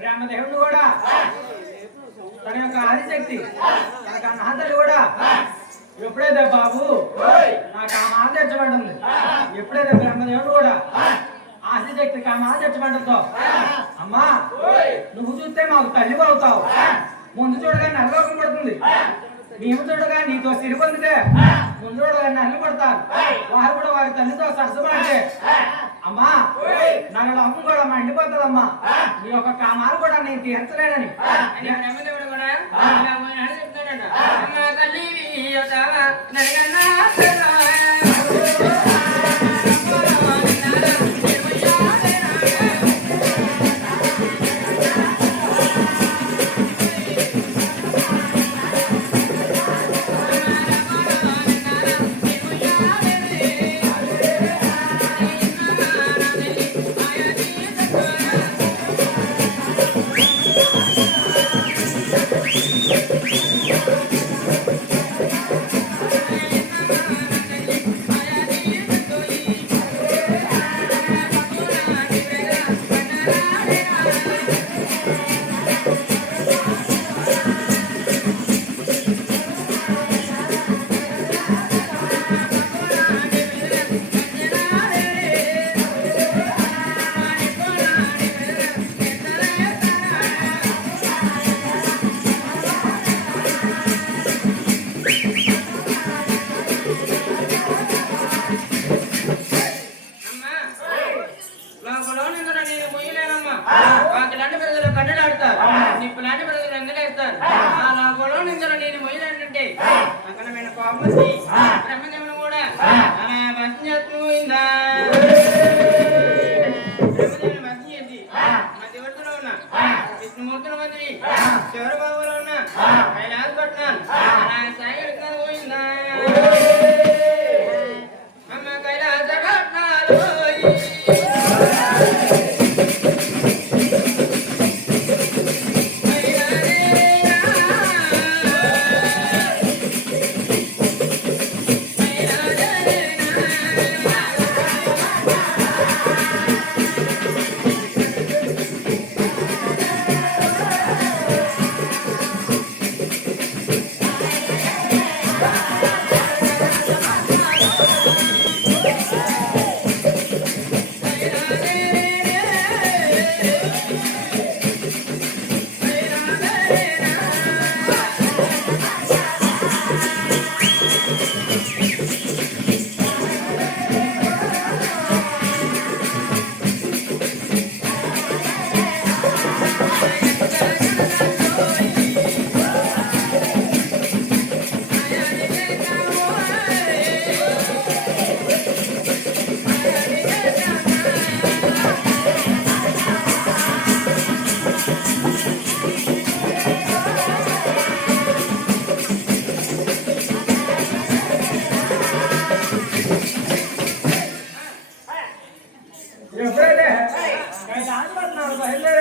బ్రహ్మదేవుడు కూడా తన యొక్క ఆదిశక్తి తనకు ఆ నాథలు కూడా ఎప్పుడైతే బాబు నాకు ఆ మాట తెచ్చబడింది, ఎప్పుడైతే బ్రహ్మదేవుడు కూడా ఆదిశక్తికి ఆ మాట తెచ్చబడతో అమ్మా నువ్వు చూస్తే మాకు తల్లి అవుతావు, ముందు చూడగా నల్లలోకం పడుతుంది, మేము చూడగా నీతో సిరి పొందితే ముందు చూడగా నల్లు పడతారు, వారు కూడా వారి తల్లితో సరసపడితే అమ్మా నన్ను అమ్మ కూడా మండిపోతుందమ్మా, నీ యొక్క కామాలు కూడా నేను తీర్చలేనని బ్రహ్మదేవుడు కూడా చెప్తాడట. అమ్మ తల్లి బ్రహ్మదేవుడు కూడా భక్తి చేసి మధ్యవర్తిలో ఉన్న విష్ణుమూర్తుల మంత్రి శివరబాబులో ఉన్న కైలాస పట్నం సాగర్ పోయిందా అమ్మ కైలాస పట్నాలు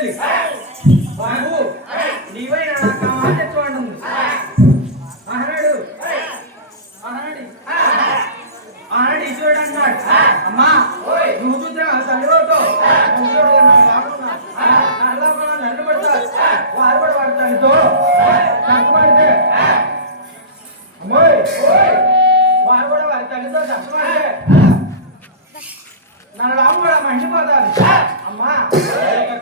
వెళ్ళి బాబు నీవైనా నా కామాన్ని తెచ్చుకోండి అన్నాడు. ఆనాడు ఈశ్వరుడు అన్నాడు, అమ్మా నువ్వు చూద్దా తల్లితో నన్ను పడతారు వారు కూడా పడతాడు కష్టపడితే అమ్మాయి వారు కూడా వారి తల్లితో కష్టపడితే నన్ను రాము కూడా మండిపోతారు. అమ్మా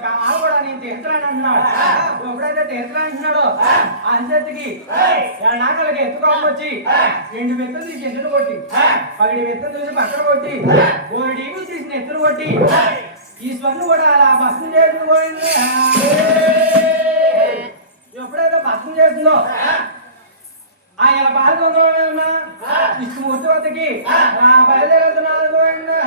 కామాలు కూడా నేను తీర్చలేని అంటున్నాడు. ఎప్పుడైతే తీర్చలేంటున్నాడో అంచెత్తికి నాకలకి ఎత్తుకోవచ్చి 2 మెత్తలు తీసి ఎత్తులు కొట్టి 10 మెత్తలు తీసి పక్కన కొట్టి 3 డీపులు తీసి ఎత్తులు కొట్టి ఈ స్వర్ణ కూడా అలా భస్మం చేసుకుపోయింది. ఎప్పుడైతే భస్మం చేస్తుందో ఆయన పాల్గొన్నా విష్ణుమూర్తి వద్దకి బయలుదేరుతున్నాడు పోయింది.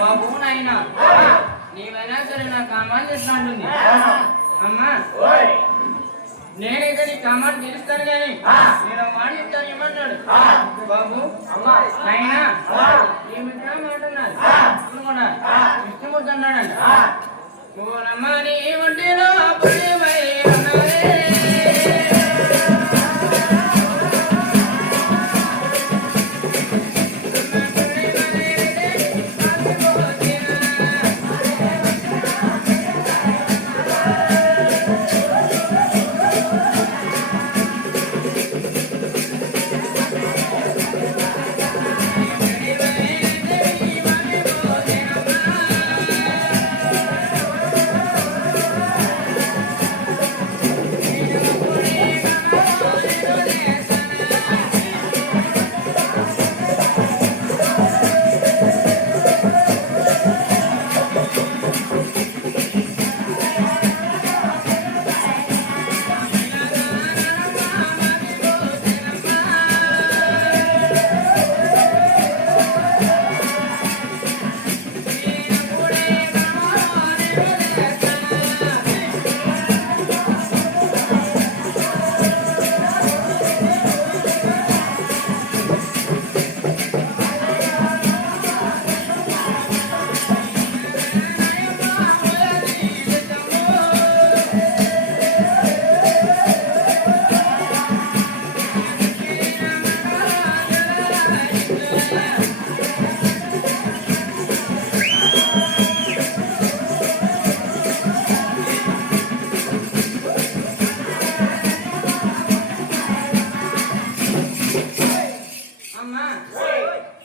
బాబు నాయనా నీవైనా సరే నా కామాన్ని తెస్తా అంటుంది. అమ్మా నేనైతే నీ కామాన్ని తీరుస్తాను కానీ నేను మాట చెప్తాను ఏమన్నాడు బాబు నాయనా ఏమిటా మాట అన్నారు అనుకున్నారు. విష్ణుమూర్తి అన్నాడంట, నువ్వునమ్మా నీ వంటిలో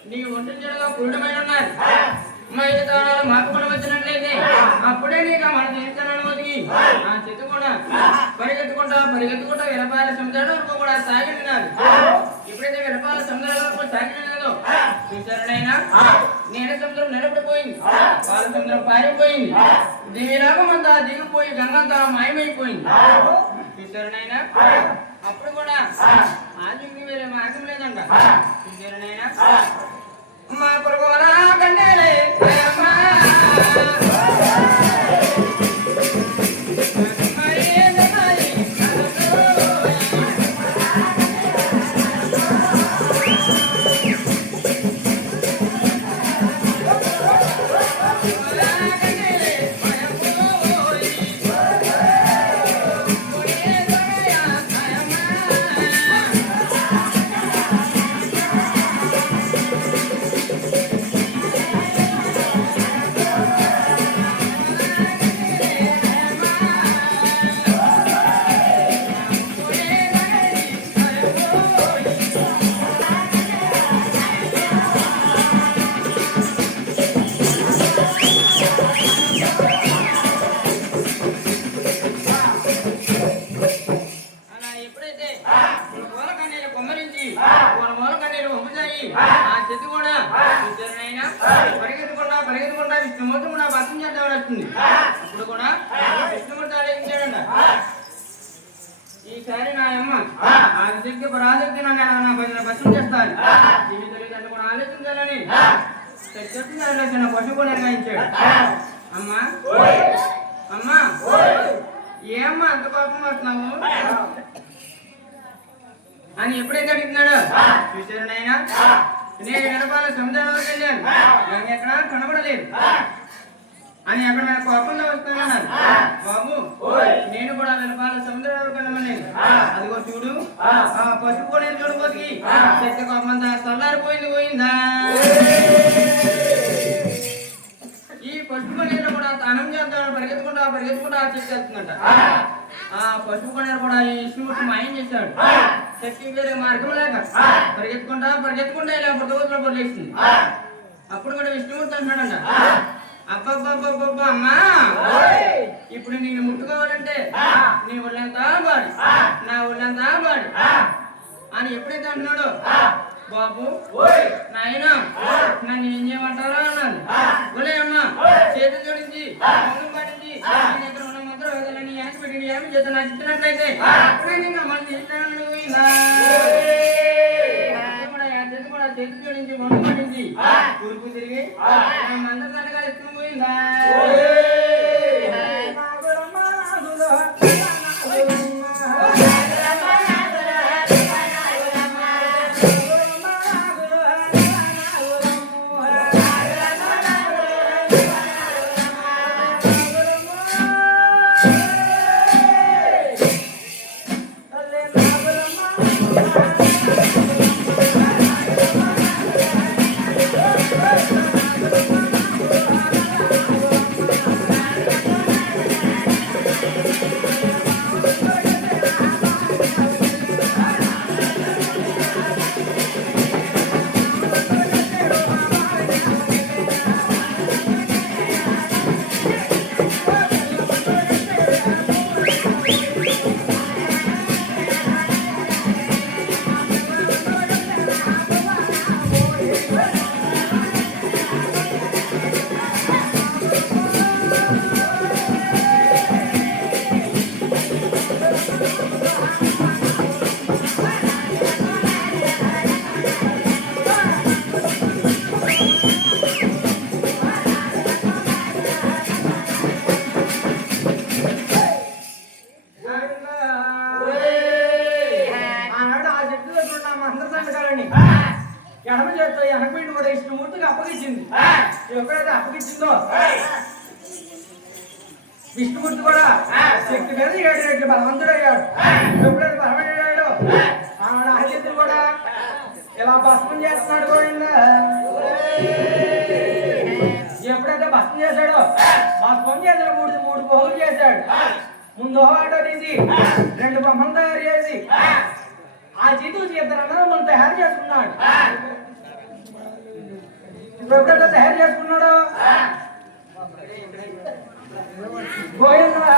నీ ఒంటి చెడుగా పురుడమైన ఉన్నారు. మైలు తాళాలు మార్పుకొని వచ్చినట్లయితే అప్పుడే నీకు మన తీర్థాలను ఒదిగి ఆ చెట్టు కూడా పరిగెత్తుకుంటా వినపాల సముద్రాల వరకు కూడా సాగినారు. ఎప్పుడైతే వినపాల సముద్రాల వరకు సాగినదో చూసారనైనా నీడ సముద్రం నిలబడిపోయింది, పాల సముద్రం పారిపోయింది, దివిరాగం అంతా దిగిపోయి గంగంతా మాయమైపోయింది. చూసారనైనా అప్పుడు కూడా ఆదికి వేరే మార్గం లేదంట. చూసారనైనా మా పురుగురా కన్నేలే పోయి ఆ చెట్టు కూడా చూసారనైనా పరిగెత్తుకుంటా విష్ణుమూర్తి కూడా భస్మం చేద్దామని వస్తుంది. అప్పుడు కూడా విష్ణుమూర్తి ఆలోచించాడంట, ఈసారి నా అమ్మ ఆదిశక్తి పరాశక్తి నా భస్మం చేస్తాను. దీని తల్లిదండ్రులు కూడా ఆలోచించాలని చిన్న పశువు నిర్ణయించాడు. అమ్మా అమ్మా ఏమ్మా అంత కోపం వస్తున్నావు అని ఎప్పుడైతే అడుగుతున్నాడు, చూసారు నాయన నేను వినపాల సముద్రంలోకి వెళ్ళాను, నాకు ఎక్కడ కనబడలేదు అని అక్కడ నా కోపంలో వస్తున్నాను. బాబు నేను కూడా వినపాల సముద్రంలో కనబడలేదు. అదిగో చూడు ఆ పసుపు కూడా చూడబోతికి చెత్త కోపంతా పోయిందా. ఈ పసుపు కొనేరు కూడా తానం చేద్దామని పరిగెత్తుకుంటా చెట్టు వెళ్తుందంట. ఆ పసుపు కొనేరు కూడా ఈ విష్ణుమూర్తి మాయం చేశాడు. శక్తి వేరే మార్గం లేక పరిగెత్తుకుంటా ఇలా బుద్ధబుద్ధలో పొరలేసింది. అప్పుడు కూడా విష్ణుమూర్తి అంటున్నాడంట, అబ్బబ్బబ్బబ్బబ్బా అమ్మా ఇప్పుడు నేను ముట్టుకోవాలంటే నీ ఒళ్ళంతా బాడు నా ఒళ్ళంతా బాడు అని ఎప్పుడైతే అంటున్నాడో, బాబు నాయన నన్ను ఏం చేయమంటారా అన్నాడు. ఒలే అమ్మా చేతులు జోడించి ముందు పాటించి దగ్గర ఉన్న మాత్రం వదలని యాసి పెట్టి ఏమి చేత నాకు ఇచ్చినట్లయితే చేతులు జోడించి ముందు పాటించి తూర్పు తిరిగి అందరి తనగా ఎత్తుకుని పోయిందా. ఎడమ చేత ఎనకబెట్టి కూడా విష్ణుమూర్తికి అప్పగించింది. ఎప్పుడైతే అప్పగించిందో విష్ణుమూర్తి కూడా శక్తి మీద 7 రెట్లు బలవంతుడయ్యాడు. ఎప్పుడైతే బలమయ్యాడో ఆవిడ ఆదిత్యుడు కూడా ఇలా భస్మం చేస్తున్నాడు. గోవిందా ఎప్పుడైతే భస్మం చేశాడో భస్మం చేశాడు, మూడు పోగులు చేశాడు. ముందు ఆటో తీసి 2 బొమ్మలు తయారు చేసి ఆ జీతు ఇద్దరు తయారు చేసుకున్నాడు. ఎప్పుడైతే తయారు చేసుకున్నాడో గోవిందా